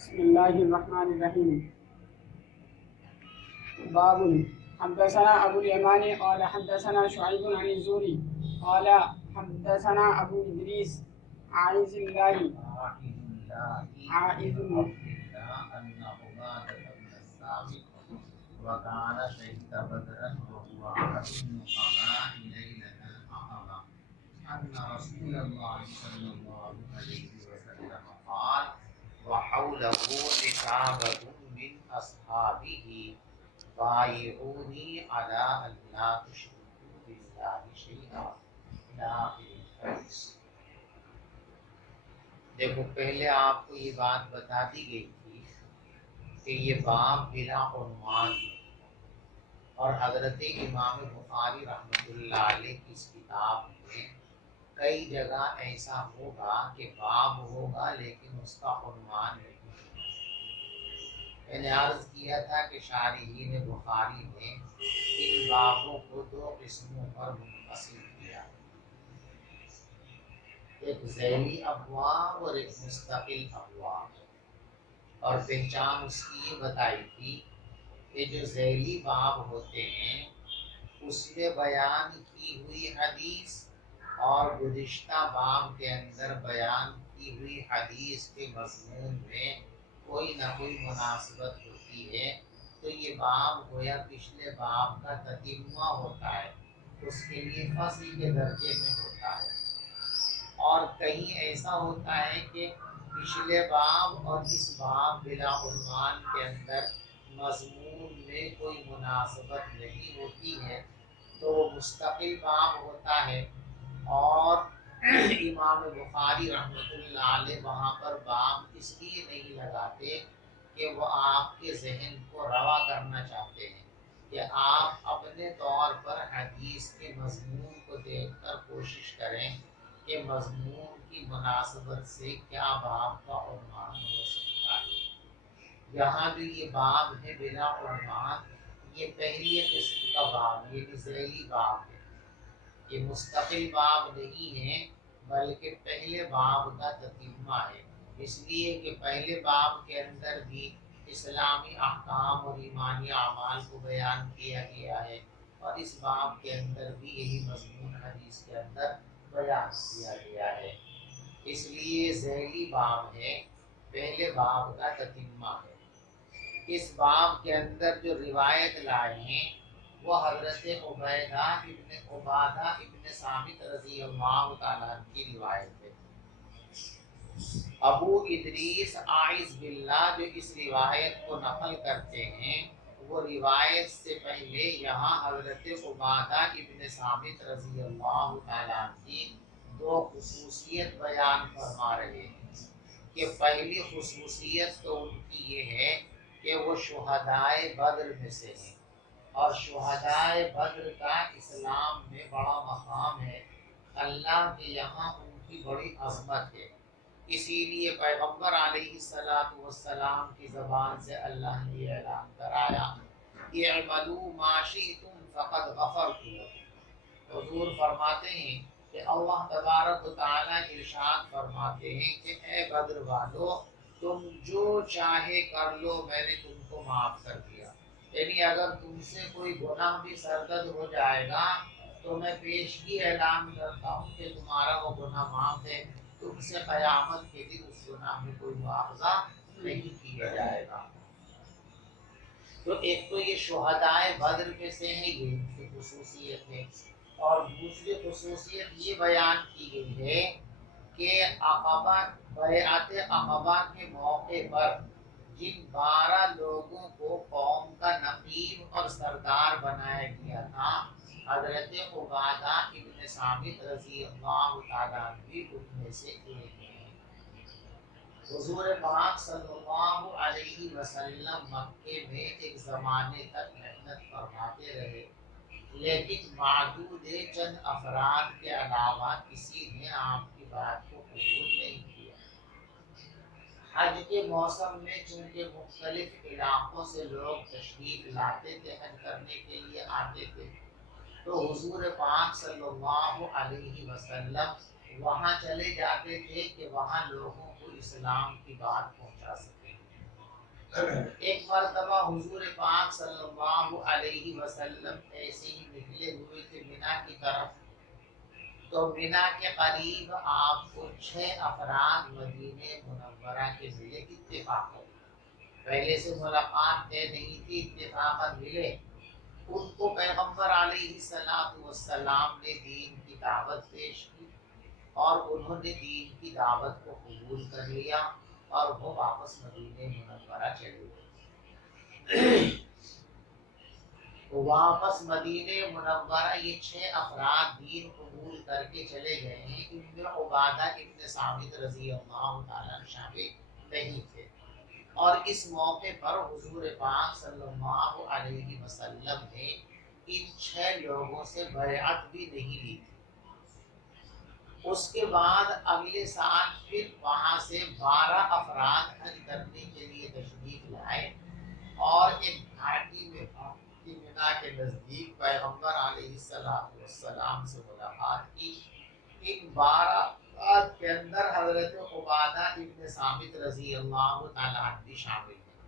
بسم الله الرحمن الرحيم. باب حدثنا أبو اليماني قال حدثنا شعيب عن الزهري قال حدثنا أبو إدريس عائذ الله عائذ أن عبادة بن الصامت وكان شهد بدرا وهو أحد النقباء ليلة العقبة أن رسول الله صلى الله عليه وسلم قال وحوله عتابة من أصحابه بايعوني على أن لا تشركوا بالله شيئا إلى آخر الحديث۔ دیکھو پہلے آپ کو یہ بات بتا دی گئی تھی کہ یہ باب بلا عنوان اور حضرت امام بخاری رحمۃ اللہ علیہ کی اس کتاب میں کئی جگہ ایسا ہوگا کہ باب ہوگا لیکن اس کا عنوان نہیں۔ میں نے عرض کیا تھا کہ شارحین بخاری نے ان بابوں کو دو قسموں پر منقسم کیا، ایک ذیلی ابواب اور ایک مستقل ابواب، اور پہچان اس کی یہ بتائی تھی کہ جو ذیلی باب ہوتے ہیں اس میں بیان کی ہوئی حدیث اور گزشتہ باب کے اندر بیان کی ہوئی حدیث کے مضمون میں کوئی نہ کوئی مناسبت ہوتی ہے، تو یہ باب گویا پچھلے باب کا تتمہ ہوتا ہے، اس کے لیے فصل کے درجے میں ہوتا ہے۔ اور کہیں ایسا ہوتا ہے کہ پچھلے باب اور اس باب بلا عنوان کے اندر مضمون میں کوئی مناسبت نہیں ہوتی ہے تو وہ مستقل باب ہوتا ہے، اور امام بخاری رحمۃ اللہ علیہ وہاں پر باب اس لیے نہیں لگاتے کہ وہ آپ کے ذہن کو روا کرنا چاہتے ہیں کہ آپ اپنے طور پر حدیث کے مضمون کو دیکھ کر کوشش کریں کہ مضمون کی مناسبت سے کیا باب کا عنوان ہو سکتا ہے۔ یہاں جو یہ باب ہے بلا عنوان، یہ پہلی قسم کا باب، یہ ذیلی باب ہے، یہ مستقل باب نہیں ہے بلکہ پہلے باب کا تتمہ ہے، اس لیے کہ پہلے باب کے اندر بھی اسلامی احکام اور ایمانی اعمال کو بیان کیا گیا ہے، اور اس باب کے اندر بھی یہی مضمون حدیث کے اندر بیان کیا گیا ہے، اس لیے ذیلی باب ہے، پہلے باب کا تتمہ ہے۔ اس باب کے اندر جو روایت لائے ہیں وہ حضرت عبادہ ابن صامت رضی اللہ تعالیٰ عنہ کی روایت ہے۔ ابو ادریس عائذ باللہ جو اس روایت کو نقل کرتے ہیں، وہ روایت سے پہلے یہاں حضرت عبادہ ابن صامت رضی اللہ تعالیٰ عنہ کی دو خصوصیت بیان فرما رہے ہیں کہ پہلی خصوصیت تو ان کی یہ ہے کہ وہ شہدائے بدر میں سے ہیں، اور شہدائے بدر کا اسلام میں بڑا مقام ہے، اللہ کے یہاں ان کی بڑی عظمت ہے، اسی لیے پیغمبر علیہ السلام کی زبان سے اللہ نے یہ اعلان کرایا اعملوا ما شئتم فقد غفرت لكم۔ حضور فرماتے ہیں کہ اللہ تبارک و تعالیٰ ارشاد فرماتے ہیں کہ اے بدر والو، تم جو چاہے کر لو، میں نے تم کو معاف کر دیا۔ یعنی اگر تم سے کوئی گناہ بھی سرزد ہو جائے گا تو میں پیشگی اعلان کرتا ہوں کہ تمہارا وہ گناہ معاف ہے، تم سے قیامت کے دن اس گناہ میں کوئی مواخذہ نہیں کیا جائے گا۔ تو ایک تو یہ شہدائے بدر میں سے ہے، یہ ان کی خصوصیت ہے، اور دوسری خصوصیت یہ بیان کی گئی ہے کہ عقبہ بیعت عقبہ کے موقع پر جن 12 لوگوں کو قوم کا نقیب اور سردار بنایا گیا تھا، حضرت عبادہ ابن صامت رضی اللہ تعالیٰ عنہ بھی ان میں سے ایک ہیں۔ حضور پاک صلی اللہ علیہ وسلم مکے میں ایک زمانے تک محنت فرماتے رہے، لیکن معدود چند افراد کے علاوہ کسی نے آپ کی بات کو قبول نہیں کیا۔ حج کے موسم میں چونکہ مختلف علاقوں سے لوگ تشریف لاتے تھے، حج کرنے کے لیے آتے تھے، تو حضور پاک صلی اللہ علیہ وسلم وہاں چلے جاتے تھے کہ وہاں لوگوں کو اسلام کی بات پہنچا سکیں۔ ایک مرتبہ حضور پاک صلی اللہ علیہ وسلم ایسے ہی نکلے ہوئے تھے مینا کی طرف، تو مینا کے قریب آپ کو 6 افراد مدینہ منورہ کے ملے اتفاق ہو، پہلے سے ملاقات طے نہیں تھی، اتفاقاً ملے۔ ان کو پیغمبر علیہ السلام نے دین کی دعوت پیش کی اور انہوں نے دین کی دعوت کو قبول کر لیا اور وہ واپس مدینہ منورہ چلے گئے۔ واپس مدینہ منورہ یہ 6 افراد دین قبول کر کے چلے گئے ہیں، ان میں عبادہ ابن صامت رضی اللہ تعالیٰ شامل نہیں تھے، اور اس موقع پر حضور پاک صلی اللہ علیہ وسلم نے ان 6 لوگوں سے بیعت بھی نہیں لی تھی۔ اس کے بعد اگلے سال پھر وہاں سے 12 افراد حج کرنے کے لیے تشریف لائے اور ایک گھاٹی میں مینا کے نزدیک پیغمبر علیہ السلام سے ملاقات کی۔ ان 12 افراد کے اندر حضرت عبادہ ابن صامت رضی اللہ تعالیٰ عنہ بھی شامل ہیں۔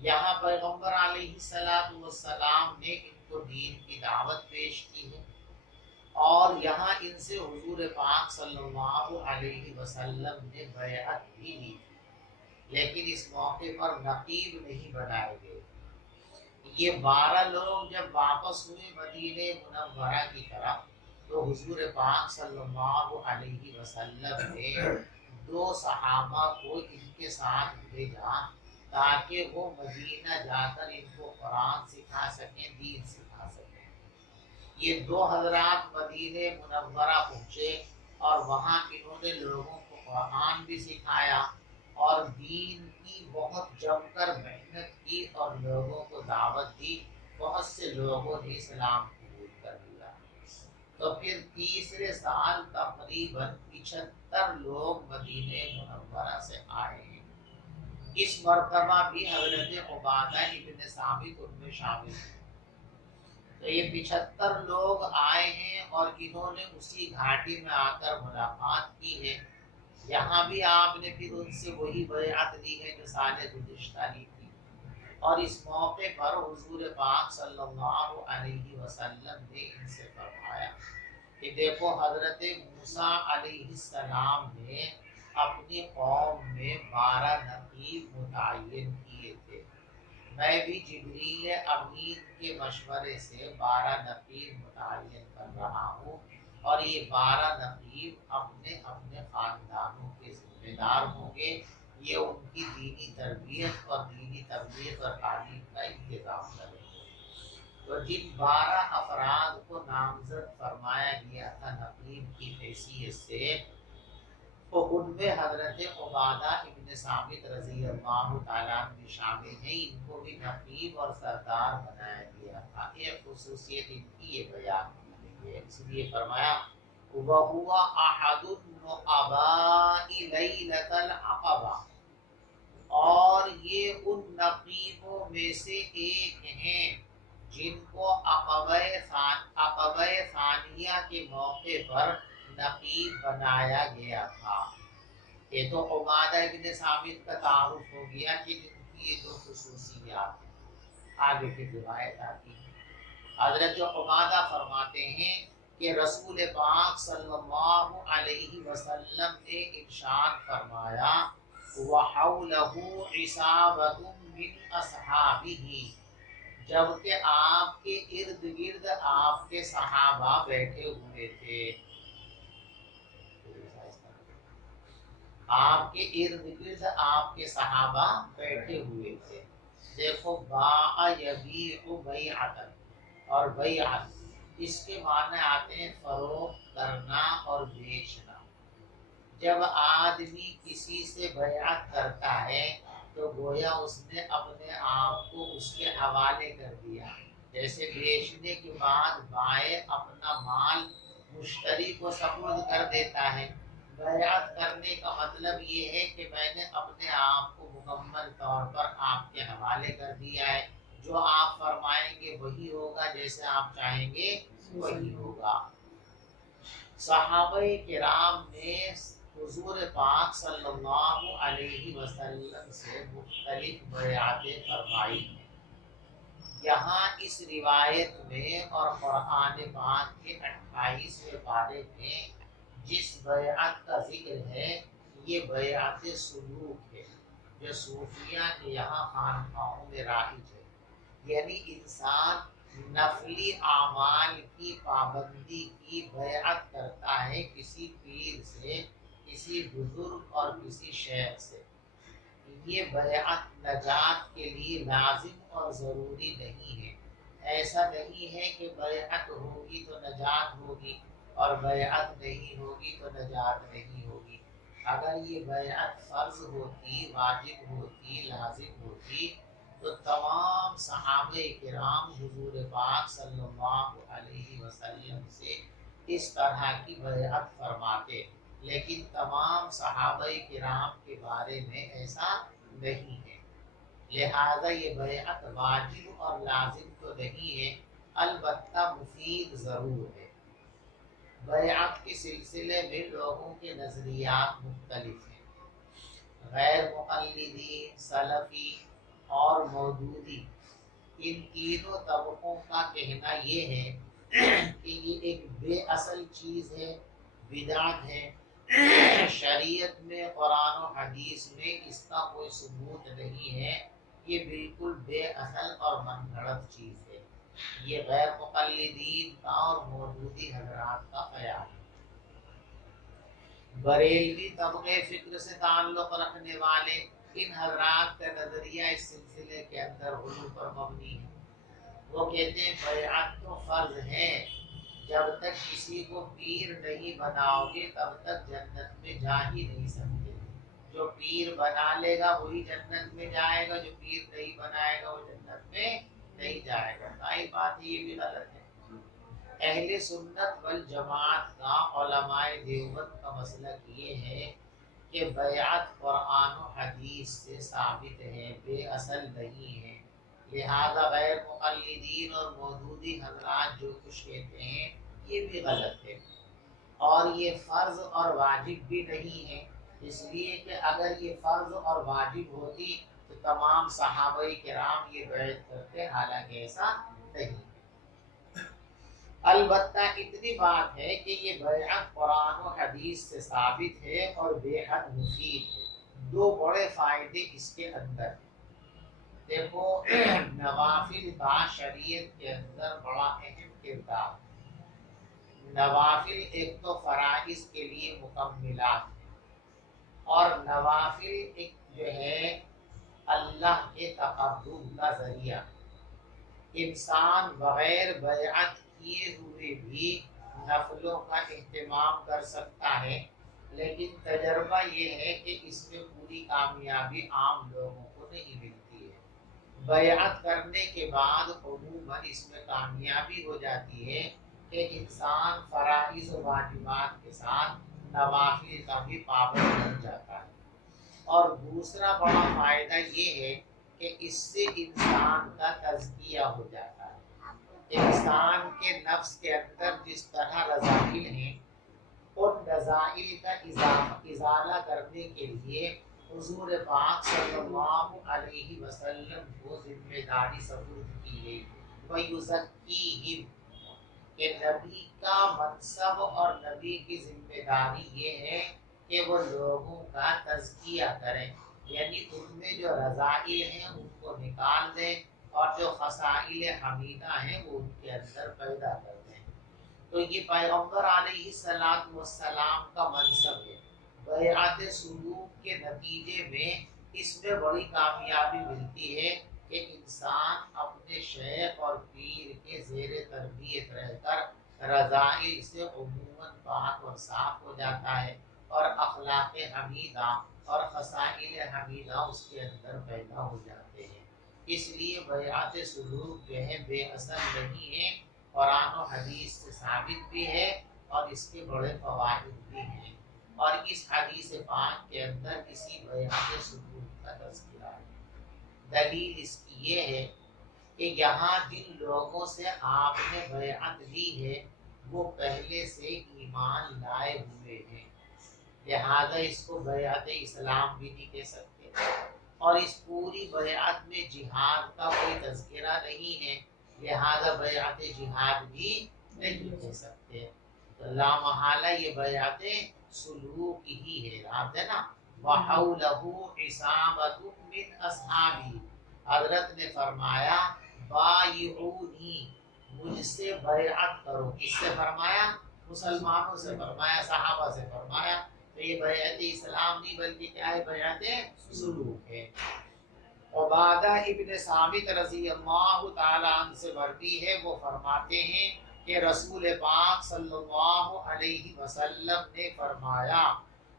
یہاں پیغمبر علیہ السلام نے ان کو دین کی دعوت پیش کی ہے اور یہاں ان سے حضور پاک صلی اللہ علیہ وسلم نے بیعت بھی لی تھی، لیکن اس موقع پر نقیب نہیں بنائے گئے۔ یہ 12 لوگ جب واپس ہوئے مدینہ منورہ کی طرف تو حضور پاک صلی اللہ علیہ وسلم نے 2 صحابہ کو ان کے ساتھ بھیجا تاکہ وہ مدینہ جا کر ان کو قرآن سکھا سکیں، دین سکھا سکیں۔ یہ 2 حضرات مدینہ منورہ پہنچے اور وہاں انہوں نے لوگوں کو قرآن بھی سکھایا اور دین کی بہت جم کر محنت کی اور لوگوں کو دعوت دی۔ بہت سے لوگوں نے اسلام قبول کر لیا۔ تو پھر تیسرے سال تقریباً 75 لوگ مدینہ منورہ سے آئے ہیں۔ اس مرتبہ بھی حضرت عبادہ ابن صامت ان میں شامل ہیں۔ تو یہ 75 لوگ آئے ہیں اور انہوں نے اسی گھاٹی میں آ کر ملاقات کی ہے۔ یہاں بھی آپ نے پھر ان سے وہی بیعت لی ہے جو سال گزشتہ لی تھی، اور اس موقع پر حضور پاک صلی اللہ علیہ وسلم نے ان سے فرمایا کہ دیکھو حضرت موسیٰ علیہ السلام نے اپنی قوم میں 12 نقیب متعین کیے تھے، میں بھی جبریل امین کے مشورے سے 12 نقیب متعین کر رہا ہوں، اور یہ 12 نقیب اپنے اپنے خاندانوں کے ذمہ دار ہوں گے، یہ ان کی دینی تربیت اور دینی تبلیغ اور تعلیم کا انتظام کریں گے۔ تو جن 12 افراد کو نامزد فرمایا گیا تھا نقیب کی حیثیت سے، تو ان میں حضرت عبادہ ابن صامت رضی اللہ تعالیٰ بھی شامل ہیں، ان کو بھی نقیب اور سردار بنایا گیا تھا۔ ایک خصوصیت ان کی یہ بیان کی ہے، اس لیے فرمایا وَهُوَ أَحَدُ النُّقَبَاءِ لَيْلَةَ الْعَقَبَةِ، اور یہ ان نقیبوں میں سے ایک ہیں جن کو عقبہ ثانیہ کے موقع پر نقیب بنایا گیا تھا۔ یہ تو عبادہ ابن صامت کا تعارف ہو گیا کہ ان کی یہ 2 خصوصیات ہیں۔ آگے کی روایت آتی ہے، حضرت عبادہ فرماتے ہیں کہ رسول پاک صلی اللہ علیہ وسلم نے ارشاد فرمایا وَحَوْلَهُ عِصَابَةٌ مِّنْ أَصْحَابِهِ، جبکہ آپ کے ارد گرد آپ کے صحابہ بیٹھے ہوئے تھے، آپ کے ارد گرد آپ کے صحابہ بیٹھے ہوئے تھے۔ دیکھو باع یبیع بیعۃ، اور بیعت اس کے معنی آتے ہیں فروخت کرنا اور بیچنا۔ جب آدمی کسی سے بیعت کرتا ہے تو گویا اس نے اپنے آپ کو اس کے حوالے کر دیا، جیسے بیچنے کے بعد بائع اپنا مال مشتری کو سپرد کر دیتا ہے۔ بیعت کرنے کا مطلب یہ ہے کہ میں نے اپنے آپ کو مکمل طور پر آپ کے حوالے کر دیا ہے، جو آپ فرمائیں گے وہی ہوگا، جیسے آپ چاہیں گے وہی ہوگا۔ صحابہ کرام نے حضور پاک صلی اللہ علیہ وسلم سے مختلف بیعتیں فرمائی ہیں۔ یہاں اس روایت میں اور قرآن پاک کے 28ویں پارے میں جس بیعت کا ذکر ہے یہ بیعت سلوک ہے جو صوفیہ کے یہاں خانقاہوں میں رائج ہے، یعنی انسان نفلی اعمال کی پابندی کی بیعت کرتا ہے کسی پیر سے، کسی بزرگ اور کسی شیخ سے۔ یہ بیعت نجات کے لیے لازم اور ضروری نہیں ہے۔ ایسا نہیں ہے کہ بیعت ہوگی تو نجات ہوگی اور بیعت نہیں ہوگی تو نجات نہیں ہوگی۔ اگر یہ بیعت فرض ہوتی، واجب ہوتی، لازم ہوتی تو تمام صحابہ کرام حضور پاک صلی اللہ علیہ وسلم سے اس طرح کی بیعت فرماتے، لیکن تمام صحابہ کرام کے بارے میں ایسا نہیں ہے، لہذا یہ بیعت واجب اور لازم تو نہیں ہے، البتہ مفید ضرور ہے۔ بیعت کے سلسلے میں لوگوں کے نظریات مختلف ہیں۔ غیر مقلدین، سلفی اور مودودی، ان تینوں طبقوں کا کہنا یہ ہے کہ یہ ایک بے اصل چیز ہے، بدعت ہے، شریعت میں قرآن و حدیث میں اس کا کوئی ثبوت نہیں ہے، یہ بالکل بے اصل اور من گھڑت چیز ہے۔ یہ غیر مقلدین کا اور مودودی حضرات کا خیال ہے۔ بریلوی طبقے فکر سے تعلق رکھنے والے ان حضرات کا نظریہ اس سلسلے کے اندر غلو پر مبنی ہے۔ وہ کہتے ہیں بیعت تو فرض ہے، جب تک کسی کو پیر نہیں بناؤ گے تب تک جنت میں جا ہی نہیں سکتے۔ جو پیر بنا لے گا وہی جنت میں جائے گا، جو پیر نہیں بنائے گا وہ جنت میں نہیں جائے گا۔ ظاہر بات یہ بھی غلط ہے۔ اہل سنت والجماعت کا، علماء دیوبند کا مسلک یہ ہے کہ بیعت قرآن و حدیث سے ثابت ہے، بے اصل نہیں ہے، لہذا غیر مقلدین اور مودودی حضرات جو کچھ کہتے ہیں یہ بھی غلط ہے، اور یہ فرض اور واجب بھی نہیں ہے، اس لیے کہ اگر یہ فرض اور واجب ہوتی تو تمام صحابہ کرام یہ بیعت کرتے، حالانکہ ایسا نہیں۔ البتہ اتنی بات ہے کہ یہ بیعت قرآن و حدیث سے ثابت ہے اور بے حد مفید ہے۔ دو بڑے فائدے اس کے اندر ہیں۔ دیکھو، نوافل کا شریعت کے اندر بڑا اہم کردار ہے۔ نوافل ایک تو فرائض کے لیے مکملات ہیں، اور نوافل ایک جو ہے اللہ کے تقرب کا ذریعہ۔ انسان بغیر بیعت کیے ہوئے بھی نفلوں کا اہتمام کر سکتا ہے، لیکن تجربہ یہ ہے کہ اس میں پوری کامیابی عام لوگوں کو نہیں ملتی ہے۔ بیعت کرنے کے بعد عموماً اس میں کامیابی ہو جاتی ہے کہ انسان فرائض و واجبات کے ساتھ نوافل کا بھی پابند بن جاتا ہے۔ اور دوسرا بڑا فائدہ یہ ہے کہ اس سے انسان کا تزکیہ ہو جاتا ہے۔ انسان کے نفس کے اندر جس طرح رذائل ہیں، ان رذائل کا ازالہ کرنے کے لیے حضور پاک صلی اللہ علیہ وسلم کو ذمہ داری سپرد کی گئی، وَيُزَكِّيهِمْ، کہ نبی کا منصب اور نبی کی ذمہ داری یہ ہے کہ وہ لوگوں کا تزکیہ کریں، یعنی ان میں جو رذائل ہیں ان کو نکال دیں اور جو خصائل حمیدہ ہیں وہ ان کے اندر پیدا کر دیں۔ تو یہ پیغمبر علیہ السلام کا منصب ہے۔ بیعت سلوک کے نتیجے میں اس میں بڑی کامیابی ملتی ہے کہ انسان اپنے شیخ اور پیر کے زیر تربیت رہ کر رذائل سے عموماً پاک اور صاف ہو جاتا ہے، اور اخلاق حمیدہ اور خصائل حمیدہ اس کے اندر پیدا ہو جاتے ہیں۔ اس لیے بیعت سلوک جو ہے بے اثر نہیں ہے، قرآن و حدیث سے ثابت بھی ہے اور اس کے بڑے فوائد بھی ہیں، اور اس حدیث پاک کے اندر اسی بیعت سلوک کا تذکرہ ہے۔ دلیل اس کی یہ ہے کہ یہاں جن لوگوں سے آپ نے بیعت لی ہے وہ پہلے سے ایمان لائے ہوئے ہیں، لہذا اس کو بیعت اسلام بھی نہیں کہہ سکتے، اور اس پوری بیعت میں جہاد کا کوئی تذکرہ نہیں ہے، لہذا بیعت جہاد بھی نہیں کہہ سکتے۔ تو لا محالہ یہ بیعت سلوک ہی ہے، آپ ہے نا۔ وَحَوْلَهُ عِصَابَةٌ مِّنْ أَصْحَابِهِ، حضرت نے فرمایا بایعونی، مجھ سے بیعت کرو، کس سے فرمایا؟ مسلمانوں سے فرمایا، صحابہ سے فرمایا۔ تو یہ بیعت اسلام نہیں بلکہ کیا ہے؟ بیعت سلوک ہے۔ عبادہ ابن صامت رضی اللہ تعالیٰ عنہ سے مروی ہے، وہ فرماتے ہیں کہ رسول پاک صلی اللہ علیہ وسلم نے فرمایا،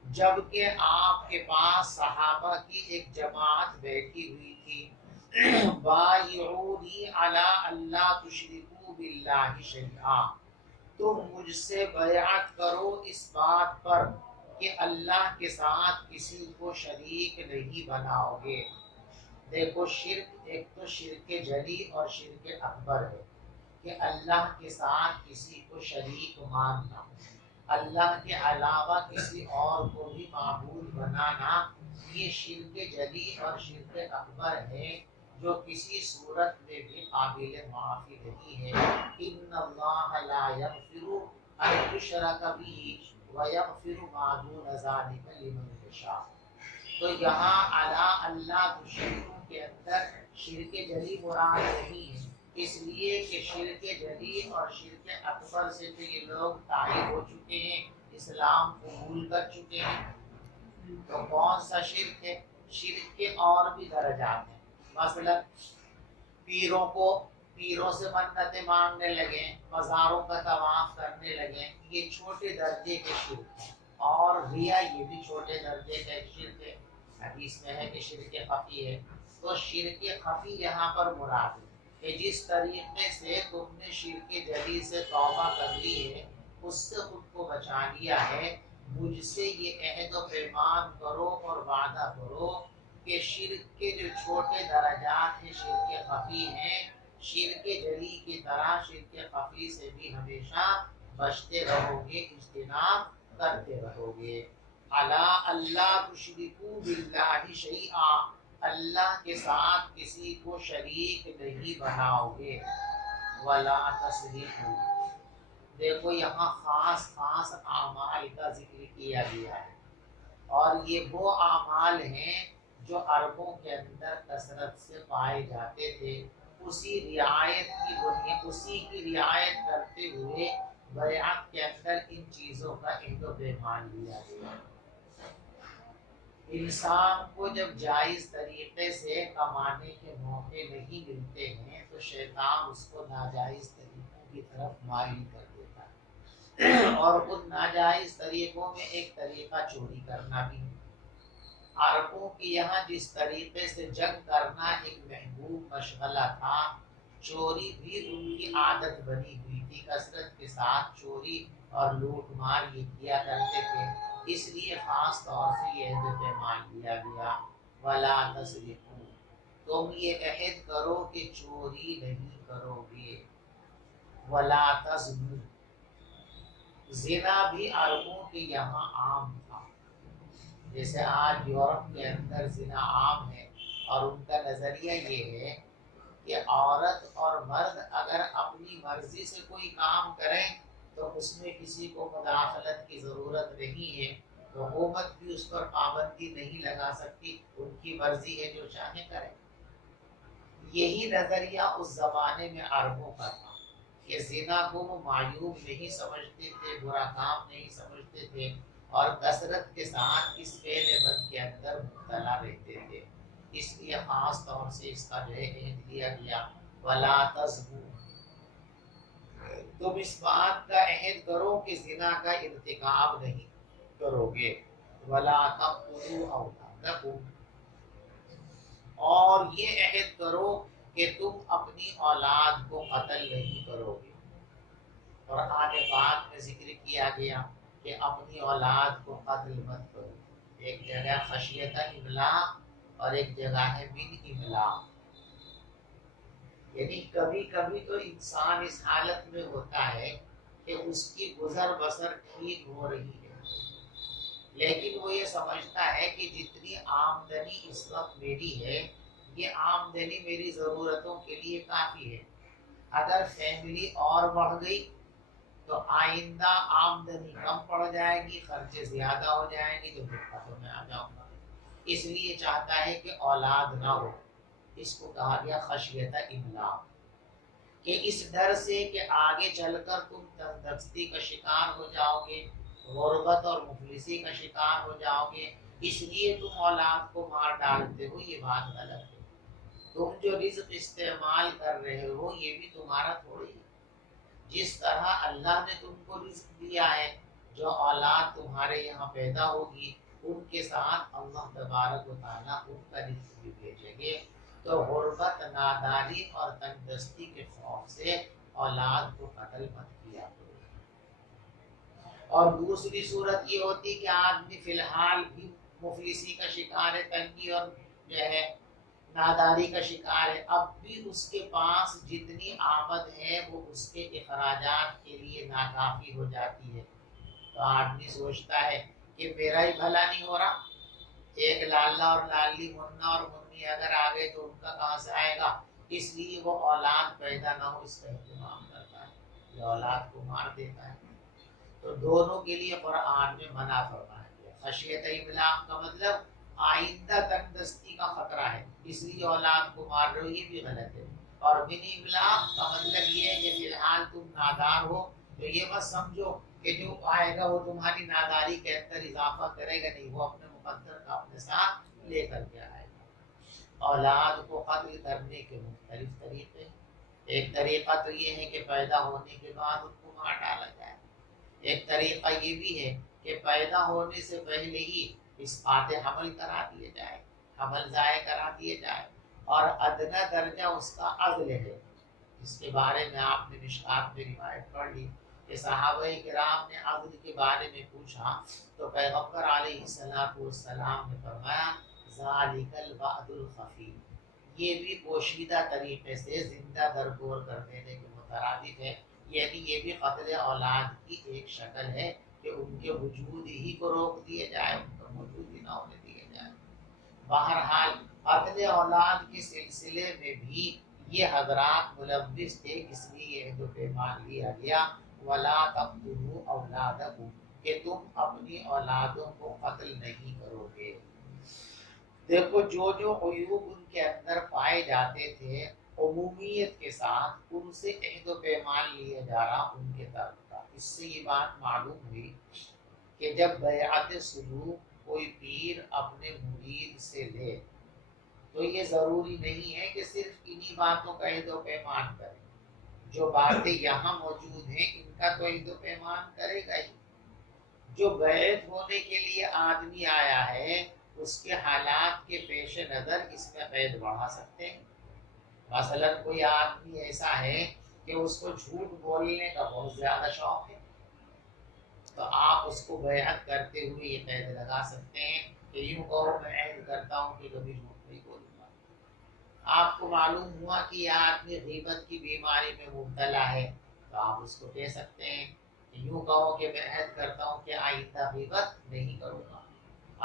جبکہ آپ کے پاس صحابہ کی ایک جماعت بیٹھی ہوئی تھی، بایعونی علی اللہ تشرکوا باللہ شیئا، تم مجھ سے بیعت کرو اس بات پر کہ اللہ کے ساتھ کسی کو شریک نہیں بناؤ گے۔ دیکھو شرک، ایک تو شرک جلی اور شرک اکبر ہے کہ اللہ کے ساتھ کسی کو شریک ماننا، اللہ کے علاوہ کسی اور کو بھی معبود بنانا، یہ شرک جلی اور شرک اکبر ہے جو کسی صورت میں بھی قابل معافی نہیں ہے۔ ان اللہ لا یغفر ان یشرک بہ ویغفر ما دون ذلک لمن یشاء۔ تو یہاں اللہ تشرکو کے اندر شرک جلی مراد نہیں ہے، اس لیے کہ شرک جلی اور شرک اکبر سے تو یہ لوگ طائب ہو چکے ہیں، اسلام قبول کر چکے ہیں۔ تو کون سا شرک ہے؟ شرک کے اور بھی درجات ہیں، مثلا پیروں سے منتیں مانگنے لگے، مزاروں کا طواف کرنے لگے، یہ چھوٹے درجے کے شرک ہیں۔ اور ریا، یہ بھی چھوٹے درجے کا ایک شرک ہے، حدیث میں ہے کہ شرک خفی ہے۔ تو شرک خفی یہاں پر مراد ہے کہ جس طریقے سے تم نے شرک جلی سے توبہ کر لی ہے، اس سے خود کو بچا لیا ہے، مجھ سے یہ عہد و پیمان کرو اور وعدہ کرو کہ شرک کے جو چھوٹے درجات ہیں شرک خفی ہیں، شرک جلی کی طرح شرک خفی سے بھی ہمیشہ بچتے رہو گے، اجتناب کرتے رہو گے۔ الا اللہ تشرکوا باللہ شیئا، اللہ کے ساتھ کسی کو شریک نہیں بناؤ گے۔ ولا تسرقوا، دیکھو یہاں خاص خاص اعمال کا ذکر کیا گیا ہے، اور یہ وہ اعمال ہیں جو عربوں کے اندر کثرت سے پائے جاتے تھے، اسی کی رعایت کرتے ہوئے بیعت کے اندر ان چیزوں کا عہد و پیمان لیا گیا۔ انسان کو جب جائز طریقے سے کمانے کے موقع نہیں ملتے ہیں تو شیطان اس کو ناجائز طریقوں کی طرف مائل کر دیتا ہے، اور ان ناجائز طریقوں میں ایک طریقہ چوری کرنا بھی ہے۔ عربوں کے یہاں جس طریقے سے جنگ کرنا ایک محبوب مشغلہ تھا، چوری بھی ان کی عادت بنی ہوئی تھی، کثرت کے ساتھ چوری اور لوٹ مار یہ کیا کرتے تھے، اس لیے خاص طور سے یہ عہد پیمان لیا گیا۔ ولا تسرقوا، تم یہ عہد کرو کہ چوری نہیں کرو گے۔ ولا تزنوا، زنا بھی عربوں کے یہاں عام تھا، جیسے آج یورپ کے اندر زنا عام ہے، اور ان کا نظریہ یہ ہے کہ عورت اور مرد اگر اپنی مرضی سے کوئی کام کریں تو اس میں کسی کو مداخلت کی ضرورت نہیں ہے، تو حکومت بھی اس پر پابندی نہیں لگا سکتی، ان کی مرضی ہے جو چاہے کریں۔ یہی نظریہ اس زمانے میں عربوں کا تھا کہ زنا کو وہ معیوب نہیں سمجھتے تھے، برا کام نہیں سمجھتے تھے، اور کثرت کے ساتھ اس فعل بد کے اندر مبتلا رہتے تھے، اس لیے خاص طور سے اس کا جو ہے عہد لیا گیا۔ ولا تزنوا، تم اس بات کا عہد کرو کہ زنا کا ارتکاب نہیں کرو گے۔ ولا تقتلوا اولادکم، اور یہ عہد کرو کہ تم اپنی اولاد کو قتل نہیں کرو گے۔ قرآن پاک میں ذکر کیا گیا کہ اپنی اولاد کو قتل مت کرو، ایک جگہ خشیت املاق اور ایک جگہ ہے من املاق، یعنی کبھی کبھی تو انسان اس حالت میں ہوتا ہے کہ اس کی گزر بسر ٹھیک ہو رہی ہے، لیکن وہ یہ سمجھتا ہے کہ جتنی آمدنی اس وقت میری ہے یہ آمدنی میری ضرورتوں کے لیے کافی ہے. اگر فیملی اور بڑھ گئی تو آئندہ آمدنی کم پڑ جائے گی، خرچے زیادہ ہو جائیں گے، جو دقتوں میں آ جاؤں گا. اس لیے چاہتا ہے کہ اولاد نہ ہو. اس کو کہا گیا خشیت املاق، کہ اس ڈر سے کہ آگے چل کر تم تندرستی کا شکار ہو جاؤ گے، غربت اور مفلسی کا شکار ہو جاؤ گے، اس لیے تم اولاد کو مار ڈالتے ہو. یہ بات غلط ہے. تم جو رزق استعمال کر رہے ہو یہ بھی تمہارا تھوڑی ہے. جس طرح اللہ نے تم کو رزق دیا ہے، جو اولاد تمہارے یہاں پیدا ہوگی ان کے ساتھ اللہ تبارک و تعالیٰ ان کا رزق بھی بھیجیں گے. تو غربت، ناداری اور تندرستی کے خوف سے اولاد کو قتل مت کیا کرو. اور دوسری صورت یہ ہوتی کہ آدمی فی الحال بھی مفلسی کا شکار ہے، تنگی اور جو ہے ناداری کا شکار ہے، اب بھی اس کے پاس جتنی آمد ہے وہ اس کے اخراجات کے لیے ناکافی ہو جاتی ہے. تو آدمی سوچتا ہے کہ میرا ہی بھلا نہیں ہو رہا، ایک لالا اور لالی، منا اور منی اگر آ گئے تو ان کا کہاں سے آئے گا. اس لیے وہ اولاد پیدا نہ ہو اس کا اہتمام کرتا ہے، یہ اولاد کو مار دیتا ہے. تو دونوں کے لیے قرآن میں منع فرمایا گیا. خشیت املاق کا مطلب آئندہ تندرستی کا خطرہ ہے اس لیے اولاد کو مار رہے ہو، یہ بھی غلط ہے. اور بن املاق کا مطلب یہ ہے کہ فی الحال تم نادار ہو تو یہ مت سمجھو کہ جو آئے گا وہ تمہاری ناداری کے اندر اضافہ کرے گا، نہیں، وہ اپنے مقدر کا اپنے ساتھ لے کر کے آئے گا. اولاد کو قتل کرنے کے مختلف طریقے. ایک طریقہ تو یہ ہے کہ پیدا ہونے کے بعد ان کو مار ڈالا جائے. ایک طریقہ یہ بھی ہے کہ پیدا ہونے سے پہلے ہی اسقاط حمل کرا دیے جائے، حمل ضائع کرا دیے جائے. اور ادنیٰ درجہ اس کا عزل ہے، جس کے بارے میں آپ نے مشکات میں روایت پڑھ لی کہ صحابہ کرام نے عزل کے بارے میں پوچھا تو پیغمبر علیہ السلام نے فرمایا ذالک الوعد الخفی، یہ بھی پوشیدہ طریقے سے زندہ درگور کر دینے کے مترادف ہے. یعنی یہ بھی قتل اولاد کی ایک شکل ہے کہ ان کے وجود ہی کو روک دیے جائے، ان کا وجود ہی نہ ہونے دیے جائے. بہرحال قتل اولاد کے سلسلے میں بھی یہ حضرات ملوث تھے، اس لیے یہ جو پیمان لیا گیا ولا تقتلوا اولادکم، کہ تم اپنی اولادوں کو قتل نہیں کرو گے. دیکھو جو جو عیوب ان کے اندر پائے جاتے تھے عمومیت کے ساتھ ان سے عہد و پیمان لیا جا رہا ان کے طرف کا. اس سے یہ بات معلوم ہوئی کہ جب بیعت سلوک کوئی پیر اپنے مرید سے لے تو یہ ضروری نہیں ہے کہ صرف انہی باتوں کا عہد و پیمان کرے. جو باتیں یہاں موجود ہیں ان کا تو عہد و پیمان کرے گا ہی. جو بیعت ہونے کے لیے آدمی آیا ہے اس کے حالات کے پیش نظر اس میں قید بڑھا سکتے ہیں. مثلا کوئی آدمی ایسا ہے کہ اس کو جھوٹ بولنے کا بہت زیادہ شوق ہے تو آپ اس کو بیعت کرتے ہوئے یہ قید لگا سکتے ہیں کہ یوں کہو میں عہد کرتا ہوں کہ کبھی جھوٹ نہیں بولوں گا. آپ کو معلوم ہوا کہ یہ آدمی غیبت کی بیماری میں مبتلا ہے تو آپ اس کو کہہ سکتے ہیں کہ یوں کہو کہ میں عہد کرتا ہوں کہ آئندہ غیبت نہیں کروں گا.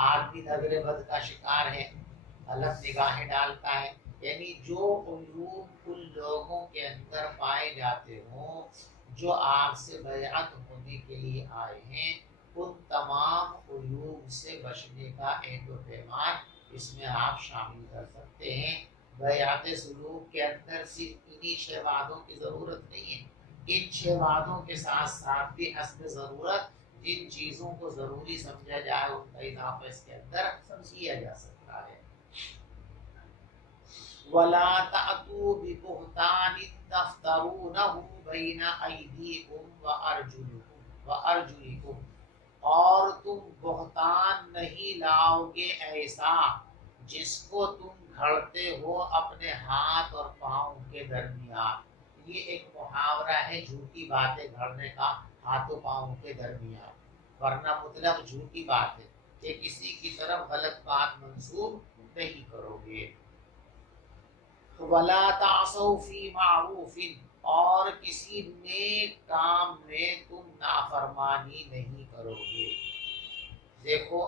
آدمی نظر بد کا شکار ہے، غلط نگاہیں ڈالتا ہے. یعنی جو عیوب ان لوگوں کے اندر پائے جاتے ہوں جو آپ سے بیعت ہونے کے لیے آئے ہیں ان تمام عیوب سے بچنے کا عہد و پیمان اس میں آپ شامل کر سکتے ہیں. بیعت سلوک کے اندر صرف انہی 6 وعدوں کی ضرورت نہیں ہے، ان 6 وعدوں کے ساتھ ساتھ بھی حسب ضرورت جن چیزوں کو ضروری سمجھا جائے ان کا اضافہ اس کے اندر کیا جا سکتا ہے. وَلَا تَأْتُوا بِبُهْتَانٍ تَفْتَرُونَهُ بَيْنَ أَيْدِيكُمْ وَأَرْجُلِكُمْ، اور تم بہتان نہیں لاؤ گے ایسا جس کو تم گھڑتے ہو اپنے ہاتھ اور پاؤں کے درمیان. یہ ایک محاورہ ہے جھوٹی باتیں گھڑنے کا ہاتھوں پاؤں کے درمیان، ورنہ مطلب جھوٹی بات ہے کہ کسی کی طرف غلط بات منسوب نہیں کرو گے. وَلَا تَعْصَوْا فِي مَعْرُوفٍ، اور کسی نیک کام میں تم نافرمانی نہیں کرو گے. دیکھو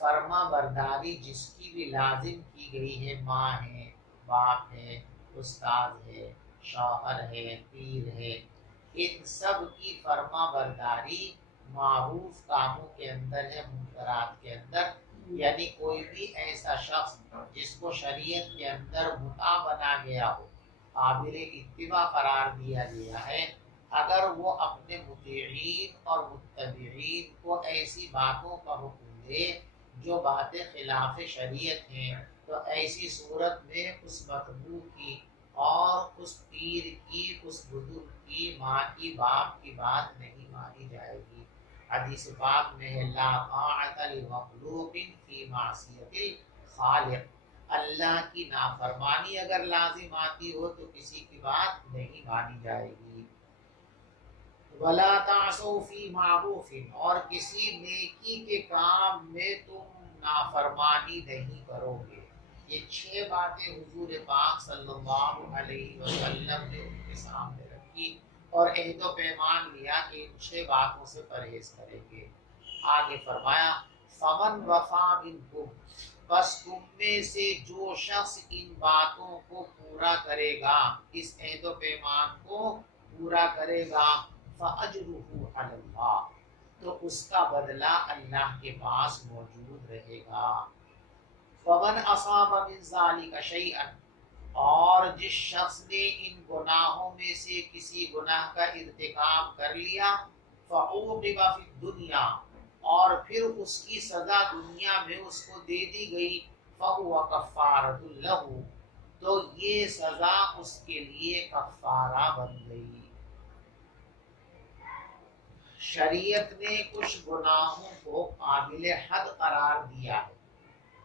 فرما برداری جس کی بھی لازم کی گئی ہے، ماں ہے، باپ ہے، استاد ہے، شوہر ہے، پیر ہے، ان سب کی فرما برداری معروف کاموں کے اندر ہے، منکرات کے اندر، یعنی کوئی بھی ایسا شخص جس کو شریعت کے اندر مطاع بنا گیا ہو، قابل اتباع قرار دیا گیا ہے، اگر وہ اپنے مطیعین اور متبعین کو ایسی باتوں کا حکم دے جو باتیں خلاف شریعت ہیں، تو ایسی صورت میں اس مطبوع کی اور اس پیر کی، اس بزرگ کی، ماں کی، باپ کی بات نہیں مانی جائے گی۔ حدیث پاک میں ہے لا طاعت لمخلوق فی معصیت الخالق، اللہ کی نافرمانی اگر لازم آتی ہو تو کسی کی بات نہیں مانی جائے گی۔ وَلَا تَعْصَوْا فِي مَعْرُوفٍ، اور کسی نیکی کے کام میں تم نافرمانی نہیں کرو گے۔ یہ 6 باتیں حضور پاک صلی اللہ علیہ وسلم نے ان کے سامنے رکھی اور عہد و پیمان لیا کہ ان 6 باتوں سے پرہیز کریں گے۔ آگے فرمایا فَمَنْ وَفَا مِنْكُمْ، بس تم میں سے جو شخص ان باتوں کو پورا کرے گا، اس عہد و پیمان کو پورا کرے گا، فَأَجْرُهُ عَلَى اللَّهِ، تو اس کا بدلہ اللہ کے پاس موجود رہے گا۔ فَمَنْ أَصَابَ مِنْ ذَلِكَ شَيْئًا، اور جس شخص نے ان گناہوں میں سے کسی گناہ کا ارتکاب کر لیا، فَعُوقِبَ فِي الدُّنْيَا، اور پھر اس کی سزا دنیا میں اس کو دے دی گئی، فَهُوَ كَفَّارَةٌ لَهُ، تو یہ سزا اس کے لیے کفارہ بن گئی۔ شریعت نے کچھ گناہوں کو قابل حد قرار دیا ہے،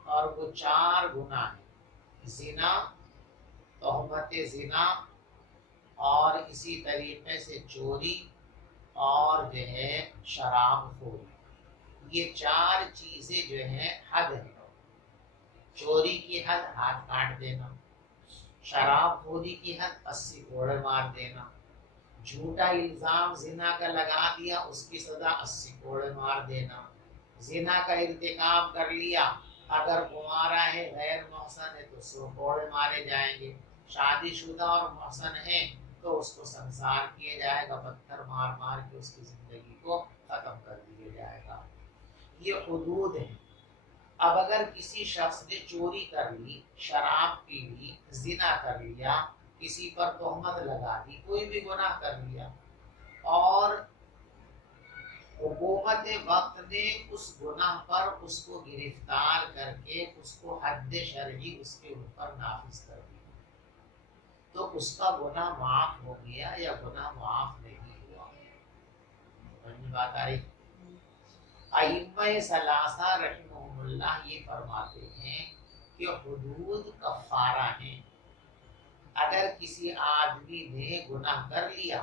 اور وہ 4 گناہ ہیں: زنا، تہمت زنا، اور اسی طریقے سے چوری، اور جو ہے شراب خوری۔ یہ 4 چیزیں جو ہیں حد ہیں۔ چوری کی حد ہاتھ کاٹ دینا، شراب خوری کی حد 80 کوڑے مار دینا، جھوٹا الزام زنا کا لگا دیا اس کی سزا 80 کوڑے مار دینا، زنا کا ارتکاب کر لیا اگر کمارا ہے غیر محسن ہے تو 100 کوڑے مارے جائیں گے، شادی شدہ اور محسن ہے تو اس کو سنسار کیا جائے گا، پتھر مار مار کے اس کی زندگی کو ختم کر دیا جائے گا۔ یہ حدود ہیں۔ اب اگر کسی شخص نے چوری کر لی، شراب پی لی، زنا کر لیا، کسی پر تہمت لگا دی، کوئی بھی گناہ کر لیا، اور حکومت وقت نے اس گناہ پر اس کو گرفتار کر کے اس کو حد شرعی اس کے اوپر نافذ کر دی، تو اس کا گناہ معاف ہو گیا یا گناہ معاف نہیں ہوا؟ بات آ رہی؟ ائمہ ثلاثہ رحمہم اللہ یہ فرماتے ہیں کہ حدود کفارہ ہیں۔ اگر کسی آدمی نے گناہ کر لیا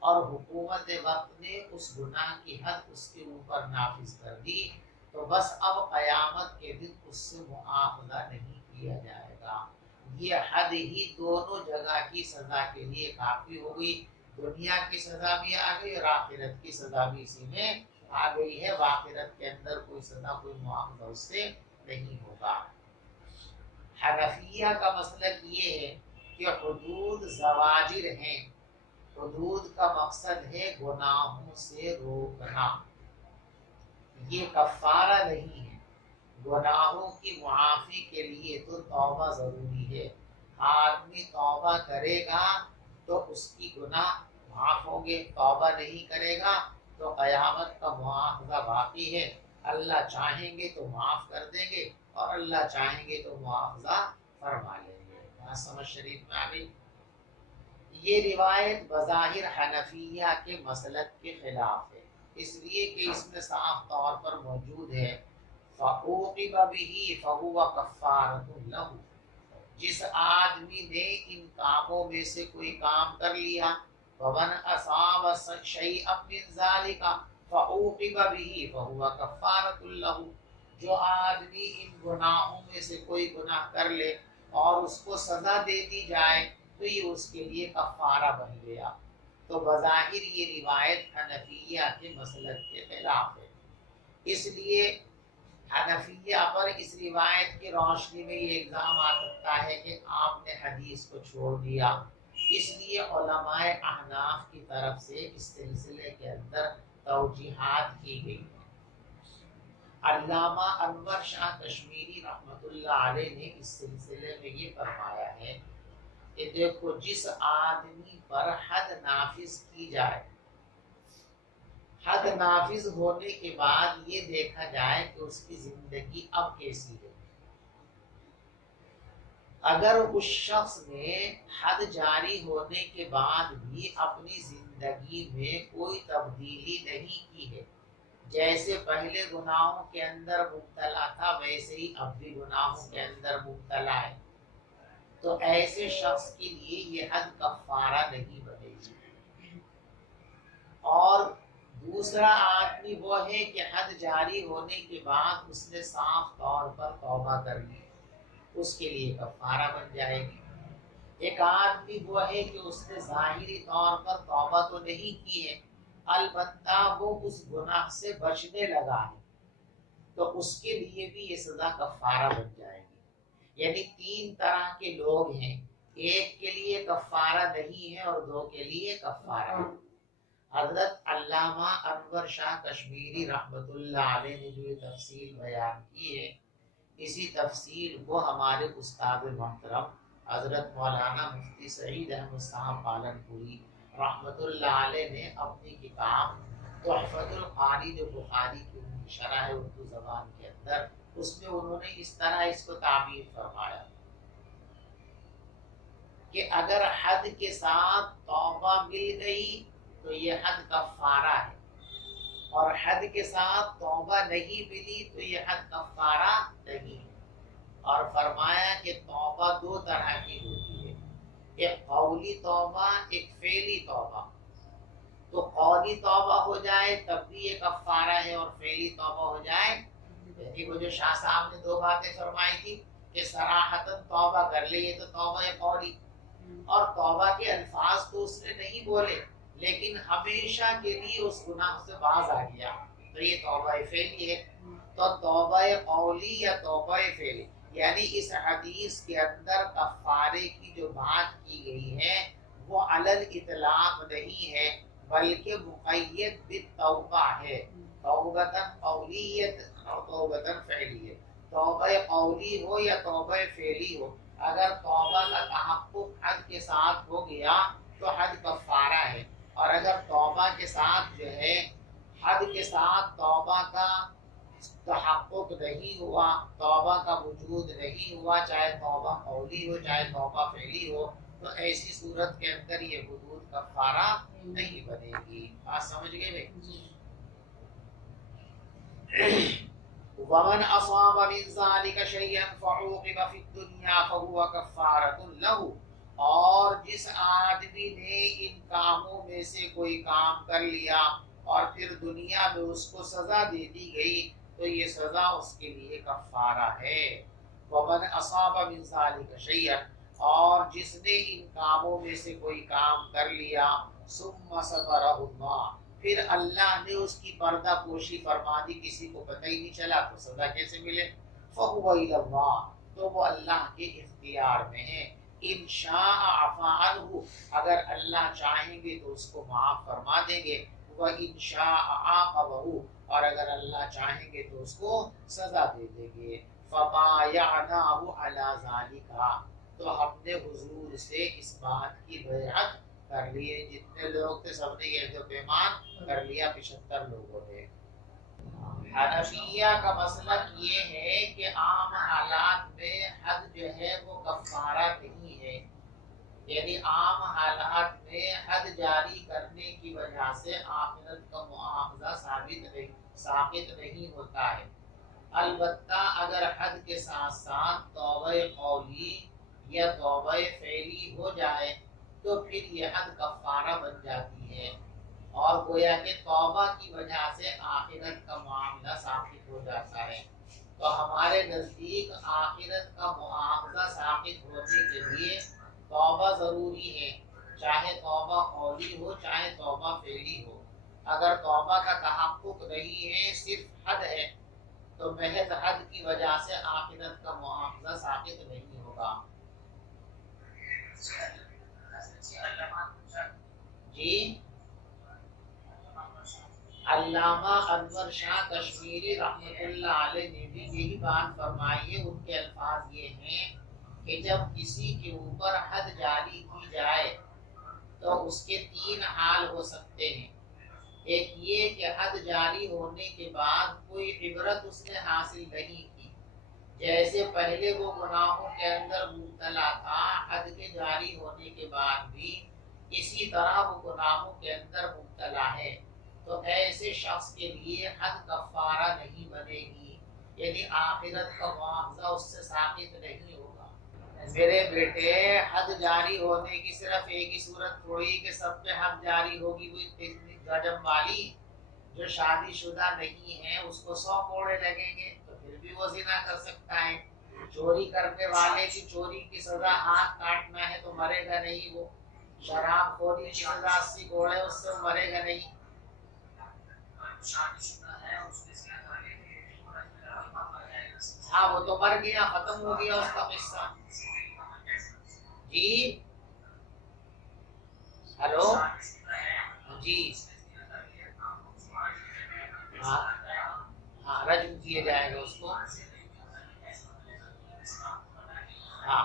اور حکومت وقت نے اس گناہ کی حد اس کے اوپر نافذ کر دی، تو بس اب قیامت کے دن اس سے مؤاخذہ نہیں کیا جائے گا۔ یہ حد ہی دونوں جگہ کی سزا کے لیے کافی ہو گئی، دنیا کی سزا بھی آ گئی اور آخرت کی سزا بھی اسی میں آ گئی ہے۔ آخرت کے اندر کوئی سزا، کوئی مؤاخذہ اس سے نہیں ہوگا۔ حنفیہ کا مسلک یہ ہے کہ حدود زواجر ہیں، حدود کا مقصد ہے گناہوں سے روکنا، یہ کفارہ نہیں ہے۔ گناہوں کی معافی کے لیے تو توبہ ضروری ہے، آدمی توبہ کرے گا تو اس کی گناہ معاف ہوں گے، توبہ نہیں کرے گا تو قیامت کا مواخذہ باقی ہے۔ اللہ چاہیں گے تو معاف کر دیں گے اور اللہ چاہیں گے تو مواخذہ فرما لیں گے۔ بات سمجھ شریف میں آ گئی؟ یہ روایت بظاہر حنفیہ کے مسلک کے خلاف ہے، اس لیے کہ اس میں صاف طور پر موجود ہے فَعُوقِبَ بِهِ فَهُوَ كَفَّارَةٌ لَهُ، جس آدمی نے ان کاموں میں سے کوئی کام کر لیا، وَمَنْ أَصَابَ شَيْئًا مِنْ ذَلِكَ فَعُوقِبَ بِهِ فَهُوَ كَفَّارَةٌ لَهُ، جو آدمی ان گناہوں میں سے کوئی گناہ کر لے اور اس کو سزا دے دی جائے تو یہ اس کے لیے کفارہ بن گیا۔ تو بظاہر یہ روایت حنفیہ کے مسلک کے خلاف ہے۔ اس لیے حنفیہ پر اس روایت کی روشنی میں یہ الزام آ سکتا ہے کہ آپ نے حدیث کو چھوڑ دیا، اس لیے علماء احناف کی طرف سے اس سلسلے کے اندر توجیحات کی گئی ہیں۔ علامہ انور شاہ کشمیری رحمۃ اللہ علیہ نے اس سلسلے میں یہ فرمایا ہے کہ دیکھو، جس آدمی پر حد نافذ کی جائے، حد نافذ ہونے کے بعد یہ دیکھا جائے کہ اس کی زندگی اب کیسی ہے، اگر اس شخص نے حد جاری ہونے کے بعد بھی اپنی زندگی میں کوئی تبدیلی نہیں کی ہے، جیسے پہلے گناہوں کے اندر مبتلا تھا ویسے ہی اب بھی گناہوں کے اندر مبتلا ہے، تو ایسے شخص کے لیے یہ حد کفارہ نہیں بنے گی۔ اور دوسرا آدمی وہ ہے کہ حد جاری ہونے کے بعد اس نے صاف طور پر توبہ کر لی، اس کے لیے کفارہ بن جائے گی۔ ایک آدمی وہ ہے کہ اس نے ظاہری طور پر توبہ تو نہیں کی ہے، البتہ وہ اس گناہ سے بچنے لگا ہے، تو اس کے لیے بھی یہ سزا کفارہ بن جائے گی۔ یعنی تین طرح کے لوگ ہیں، ایک کے لیے کفارہ نہیں ہے اور دو کے لیے کفارہ ہے۔ حضرت علامہ انور شاہ کشمیری رحمۃ اللہ علیہ نے جو یہ تفصیل بیان کی ہے، اسی تفصیل کو ہمارے استاد محترم حضرت مولانا مفتی سعید احمد صاحب پالنپوری رحمۃ اللہ علیہ نے اپنی کتاب تحفۃ القاری جو بخاری کی ان کی شرح ہے اردو زبان کے اندر، اس میں انہوں نے اس طرح اس کو تعبیر فرمایا کہ اگر حد کے ساتھ توبہ مل گئی تو یہ حد کفارہ ہے، اور حد کے ساتھ توبہ نہیں ملی تو یہ حد کفارہ نہیں ہے۔ اور فرمایا کہ توبہ دو طرح کی ہوتی ہے، ایک قولی توبہ، ایک فعلی توبہ۔ تو قولی توبہ ہو جائے تب بھی یہ کفارہ ہے، اور فعلی توبہ ہو جائے، یعنی وہ جو شاہ صاحب نے دو باتیں فرمائی تھی کہ صراحتاً توبہ کر لے، یہ تو توبہ قولی، اور توبہ کے الفاظ تو اس نے نہیں بولے لیکن ہمیشہ کے لیے اس گناہ سے باز آ گیا، تو یہ توبہ فعلی ہے۔ تو توبہ قولی یا توبہ فعلی، یعنی اس حدیث کے اندر کفارے کی جو بات کی گئی ہے وہ علی الاطلاق نہیں ہے بلکہ مقید بالتوبہ ہے، توبۃ قولیت اور توبۃ فعلیہ۔ توبہ قولی ہو یا توبہ فعلی ہو، اگر توبہ کا تحقق حد کے ساتھ ہو گیا تو حد کفارہ ہے، اور اگر توبہ کے ساتھ جو ہے حد کے ساتھ توبہ کا تحقق نہیں ہوا، توبہ کا وجود نہیں ہوا، چاہے توبہ قولی ہو چاہے توبہ فعلی ہو، تو ایسی صورت کے اندر یہ حدود کفارہ نہیں بنے گی۔ بات سمجھ گئے بھائی؟ ومن اصاب من ذلك شيئا فعوقب في الدنيا فهو كفارة له، اور جس آدمی نے ان کاموں میں سے کوئی کام کر لیا اور پھر دنیا میں اس کو سزا دے دی گئی تو یہ سزا اس کے لیے کفارہ ہے۔ ومن اصاب من ذلك شيئا، اور جس نے ان کاموں میں سے کوئی کام کر لیا، ثم سترہ اللہ، پھر اللہ نے اس کی پردہ پوشی فرما دی، کسی کو پتہ ہی نہیں چلا، تو سزا کیسے ملے؟ فہو الی اللہ، تو وہ اللہ کے اختیار میں ہے۔ ان شاء عفا عنہ، اگر اللہ چاہیں گے تو اس کو معاف فرما دیں گے، وہ ان شاء عاقبہ، اور اگر اللہ چاہیں گے تو اس کو سزا دے دیں گے۔ فبایعناہ علی ذالک، تو ہم نے حضور سے اس بات کی بیعت کر لیے، جتنے لوگ تھے سب نے یہ جو پیمان کر لیا، 75 لوگوں نے۔ حنفیہ کا مسلک یہ ہے کہ عام حالات میں حد جو ہے وہ کفارہ نہیں ہے، یعنی عام حالات میں حد جاری کرنے کی وجہ سے آخرت کا مواخذہ ثابت نہیں ہوتا ہے۔ البتہ اگر حد کے ساتھ ساتھ توبہ قولی یا توبہ فعلی ہو جائے تو پھر یہ حد کفارہ بن جاتی ہے، اور گویا کہ توبہ کی وجہ سے آخرت کا معاملہ ثابت ہو جاتا ہے۔ تو ہمارے نزدیک آخرت کا مواخذہ ثابت ہونے کے لیے توبہ ضروری ہے، چاہے توبہ قولی ہو چاہے توبہ فعلی ہو۔ اگر توبہ کا تحقق نہیں ہے، صرف حد ہے، تو محض حد کی وجہ سے آخرت کا مواخذہ ثابت نہیں ہوگا۔ جی، علامہ انور شاہ کشمیری رحمۃ اللہ علیہ نے بھی یہی بات فرمائی ہے۔ ان کے الفاظ یہ ہیں کہ جب کسی کے اوپر حد جاری کی جائے تو اس کے تین حال ہو سکتے ہیں۔ ایک یہ کہ حد جاری ہونے کے بعد کوئی عبرت اس نے حاصل نہیں کی، جیسے پہلے وہ گناہوں کے اندر مبتلا تھا، حد کے جاری ہونے کے بعد بھی اسی طرح وہ گناہوں کے اندر مبتلا ہے، تو ایسے شخص کے لیے حد کفارہ نہیں بنے گی، یعنی آخرت کا معاوضہ اس سے ثابت نہیں ہوگا۔ میرے بیٹے، حد جاری ہونے کی صرف ایک ہی صورت تھوڑی کہ سب پہ حد جاری ہوگی، وہی گجب والی جو شادی شدہ نہیں ہے اس کو 100 کوڑے لگیں گے تو پھر بھی وہ زنا کر سکتا ہے۔ چوری کرنے والے کی چوری کی سزا ہاتھ کاٹنا ہے تو مرے گا نہیں، وہ شراب خوری کی سزا 80 کوڑے، اس سے مرے گا نہیں۔ ہاں، وہ تو مر گیا، ختم ہو گیا اس کا قصہ۔ جی ہلو، جی ہاں ہاں، رجم کیے جائیں گے اس کو۔ ہاں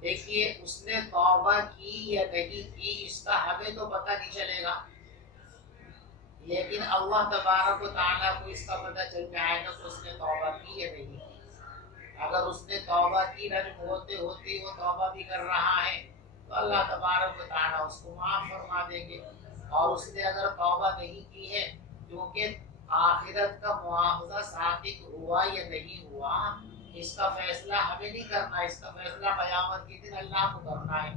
دیکھیے، اس نے توبہ کی یا نہیں کی اس کا ہمیں تو پتہ نہیں چلے گا، لیکن اللہ تبارک و تعالیٰ کو اس کا پتہ چل جائے گا کہ اس نے توبہ کی یا نہیں کی۔ اگر اس نے توبہ کی، رجم ہوتے ہوتے وہ توبہ بھی کر رہا ہے تو اللہ تبارک و تعالیٰ اس کو معاف فرما دیں گے، اور اس نے اگر توبہ نہیں کی ہے، کیونکہ آخرت کا مواخذہ ثابت ہوا یا نہیں ہوا اس کا فیصلہ ہمیں نہیں کرنا، اس کا فیصلہ قیامت کے دن اللہ کو کرنا ہے،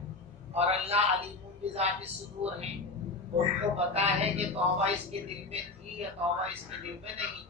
اور اللہ علیم بذات الصدور ہیں، ان کو پتا ہے کہ توبہ اس کے دل میں تھی یا توبہ اس کے دل میں نہیں